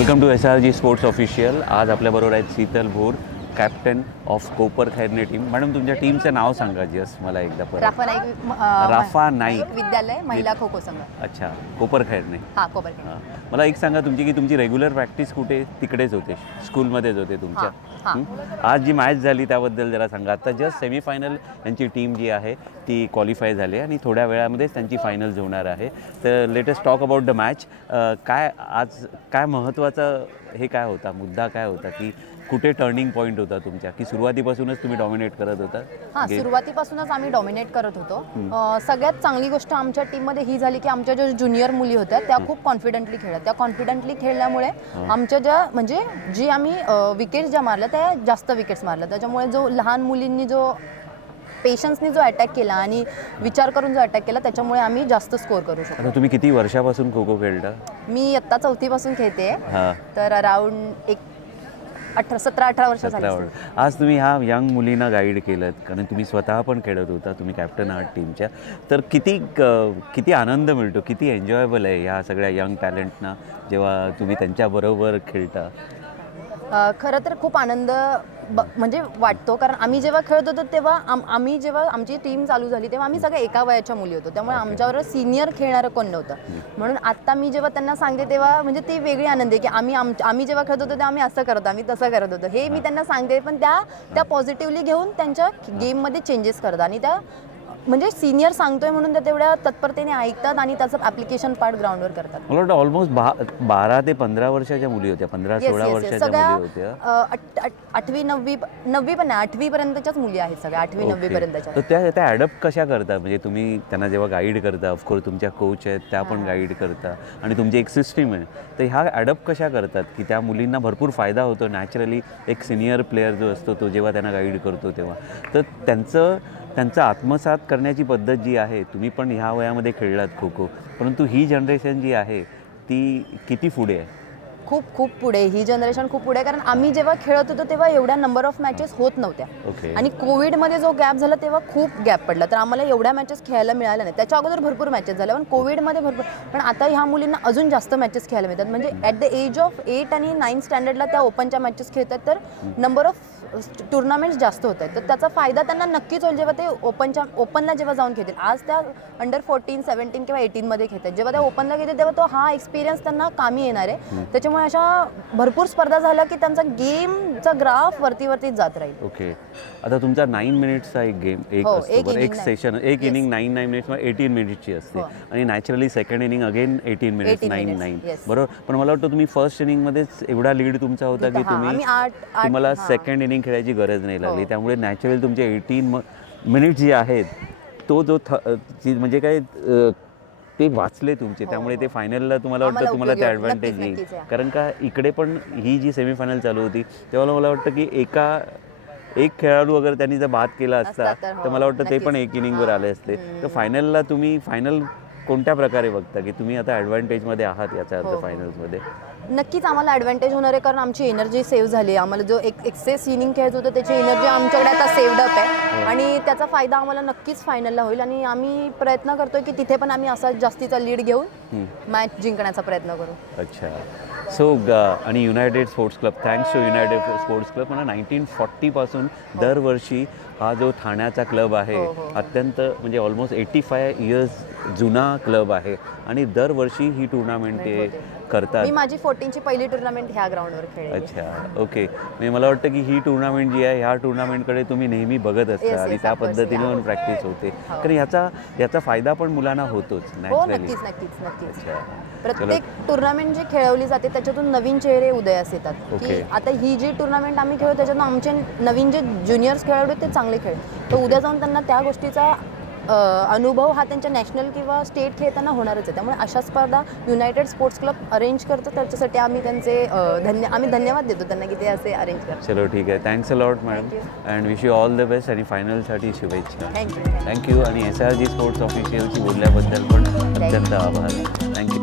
Welcome to SRG sports official. आज आपल्याबरोबर आहेत Sheetal Bhor, captain of Kopar Khairne team. Madam तुमच्या टीमचं नाव सांगा जस्ट मला एकदा परत. राफा नाईक विद्यालय महिला खो खो संघ. अच्छा, कोपर खैरने. हां, कोपर खैरने. मला एक सांगा तुमची रेग्युलर प्रॅक्टिस कुठे तिकडेच होते, स्कूलमध्येच होते तुमच्या? आज जी मॅच झाली त्याबद्दल जरा सांगा. आता जस्ट सेमीफायनल यांची टीम जी आहे ती क्वालिफाय झाली आणि थोड्या वेळामध्येच त्यांची फायनल्स होणार आहे. तर latest talk about the match. काय महत्त्वाचं हे काय होता, मुद्दा काय होता, की कुठे टर्निंग पॉईंट होता तुमच्या, की सुरुवातीपासूनच तुम्ही डॉमिनेट करत होता? हां, सुरुवातीपासूनच आम्ही डॉमिनेट करत होतो. सगळ्यात चांगली गोष्ट आमच्या टीममध्ये ही झाली की आमच्या ज्या ज्युनियर मुली होत्या त्या खूप कॉन्फिडंटली खेळल्या. त्या कॉन्फिडंटली खेळल्यामुळे आमच्या ज्या म्हणजे जी आम्ही विकेट्स ज्या मारल्या त्या जास्त विकेट्स मारल्या. त्याच्यामुळे जो लहान मुलींनी जो पेशन्सनी जो अटॅक केला आणि विचार करून जो अटॅक केला त्याच्यामुळे आम्ही जास्त स्कोर करू शकतो. आता तुम्ही किती वर्षापासून खो खो खेळता? मी आत्ता 4थी पासून खेळते. तर अराउंड 17-18 वर्ष झाली. आज तुम्ही ह्या यंग मुलींना गाईड केलं, कारण तुम्ही स्वतः पण खेळत होता, तुम्ही कॅप्टन आहात टीमच्या. तर किती आनंद मिळतो, किती एन्जॉयबल आहे ह्या सगळ्या यंग टॅलेंटना जेव्हा तुम्ही त्यांच्याबरोबर खेळता? खरं तर खूप आनंद म्हणजे वाटतो, कारण आम्ही जेव्हा खेळत होतो तेव्हा आम्ही जेव्हा आमची टीम चालू झाली तेव्हा आम्ही सगळ्या एका वयाच्या मुली होतो. त्यामुळे आमच्यावर सिनियर खेळणारं कोण नव्हतं. म्हणून आत्ता मी जेव्हा त्यांना सांगते तेव्हा म्हणजे ती वेगळी आनंद आहे की आम्ही जेव्हा खेळत होतो तेव्हा आम्ही असं करतो, आम्ही तसं करत होतो, हे मी त्यांना सांगते. पण त्या पॉझिटिव्हली घेऊन त्यांच्या गेममध्ये चेंजेस करतात आणि त्या म्हणजे सिनियर सांगतोय म्हणून त्या तेवढ्या तत्परतेने ऐकतात आणि त्याचं ॲप्लिकेशन पार्ट ग्राउंडवर करतात. मला वाटतं ऑलमोस्ट 12 ते 15 वर्षाच्या मुली होत्या, 15-16 वर्षाच्या मुली होत्या. 8वी 9वी पण नाही, 8वी पर्यंतच्याच मुली आहेत सगळ्या, 8वी 9वी पर्यंतच्या. तर त्या ॲडप्ट कशा करता? म्हणजे तुम्ही त्यांना जेव्हा गाईड करता, ऑफकोर्स तुमच्या कोच आहेत त्या पण गाईड करता आणि तुमची एक सिस्टीम आहे, तर ह्या ॲडप्ट कशा करतात की त्या मुलींना भरपूर फायदा होतो? नॅचरली एक सिनियर प्लेअर जो असतो तो जेव्हा त्यांना गाईड करतो तेव्हा, तर त्यांचं आत्मसात करण्याची पद्धत जी आहे, तुम्ही पण ह्या वयामध्ये खेळलात खो खो, परंतु ही जनरेशन जी आहे ती किती पुढे आहे? खूप पुढे ही जनरेशन, खूप पुढे. कारण आम्ही जेव्हा खेळत होतो तेव्हा एवढ्या नंबर ऑफ मॅचेस होत नव्हत्या आणि कोविडमध्ये जो गॅप झाला तेव्हा खूप गॅप पडला, तर आम्हाला एवढ्या मॅचेस खेळायला मिळाल्या नाही. त्याच्या अगोदर भरपूर मॅचेस झाल्या पण कोविडमध्ये भरपूर. पण आता ह्या मुलींना अजून जास्त मॅचेस खेळायला मिळतात. म्हणजे ॲट द एज ऑफ 8 आणि 9 स्टँडर्डला त्या ओपनच्या मॅचेस खेळतात, तर नंबर ऑफ टुर्नामेंट्स जास्त होत आहेत. तर त्याचा फायदा त्यांना नक्कीच होईल जेव्हा ते ओपनला जेव्हा जाऊन खेळतील. आज त्या अंडर 14, 17 किंवा 18मध्ये खेळतात. जेव्हा त्या ओपनला घेतात तेव्हा तो हा एक्सपिरियन्स त्यांना कामी येणार आहे. त्याच्यामुळे अशा भरपूर स्पर्धा झाल्या की त्यांचा गेमचा ग्राफ वरती जात राहील. ओके. आता तुमचा 9 मिनिट्सचा एक गेम एक सेशन, एक इनिंग 9 मिनिट्स 18 मिनिट्सची असते आणि naturally second inning again 18 minutes 9 बरोबर. पण मला वाटतं तुम्ही फर्स्ट इनिंगमध्येच एवढा लीड तुमचा होता की तुम्हाला सेकंड इनिंग खेळायची गरज नाही लागली. त्यामुळे नॅचरली तुमचे 18 मिनिट्स जे आहेत तो जो म्हणजे काय ते वाचले तुमचे, त्यामुळे ते फायनलला तुम्हाला वाटतं तुम्हाला ते ॲडव्हान्टेज येईल. कारण का इकडे पण ही जी सेमीफायनल चालू होती तेव्हा मला वाटतं की एक खेळाडू अगर त्यांनी जर बाद केला असता तर मला वाटतं ते पण एक इनिंगवर आले असते. तर फायनलला तुम्ही फायनल कोणत्या प्रकारे बघता की तुम्ही आता ॲडव्हान्टेजमध्ये आहात याचा अर्थ फायनल्समध्ये? नक्कीच आम्हाला ॲडव्हान्टेज होणार आहे, कारण आमची एनर्जी सेव्ह झाली. आम्हाला जो एक एक्सेस इनिंग खेळत होतं त्याची एनर्जी आमच्याकडे आता सेव्ड अप आहे आणि त्याचा फायदा आम्हाला नक्कीच फायनलला होईल आणि आम्ही प्रयत्न करतोय की तिथे पण आम्ही असा जास्तीचा लीड घेऊन मॅच जिंकण्याचा प्रयत्न करू. अच्छा. सो आणि United Sports Club, thanks to United Sports Club, मला 1940 पासून दरवर्षी हा जो ठाण्याचा क्लब आहे अत्यंत म्हणजे ऑलमोस्ट 85 इयर्स जुना क्लब आहे आणि दरवर्षी ही टुर्नामेंट ते करतात. मी माझी 14ची पहिली टुर्नामेंट ह्या ग्राउंडवर खेळली. अच्छा, ओके. म्हणजे मला वाटतं की ही टुर्नामेंट जी आहे ह्या टुर्नामेंटकडे तुम्ही नेहमी बघत असता आणि त्या पद्धतीने पण प्रॅक्टिस होते, कारण याचा फायदा पण मुलांना होतोच नॅचरली. नक्कीच. प्रत्येक टुर्नामेंट जी खेळवली जाते त्याच्यातून नवीन चेहरे उदयास येतात. की आता ही जी टुर्नामेंट आम्ही खेळतो त्याच्यातून आमचे नवीन जे ज्युनियर्स खेळाडू ते चांगले खेळ, तर उद्या जाऊन त्यांना त्या गोष्टीचा अनुभव हा त्यांच्या नॅशनल किंवा स्टेट खेळताना होणारच आहे. त्यामुळे अशा स्पर्धा युनायटेड स्पोर्ट्स क्लब अरेंज करतो, त्याच्यासाठी आम्ही त्यांचे आम्ही धन्यवाद देतो त्यांना की ते असे अरेंज करतात. चलो ठीक आहे, thanks a lot madam and wish you all the best आणि फायनलसाठी शुभेच्छा. थँक्यू. आणि SRG स्पोर्ट्स ऑफिशियलशी बोलल्याबद्दल पण अत्यंत आभार. थँक्यू.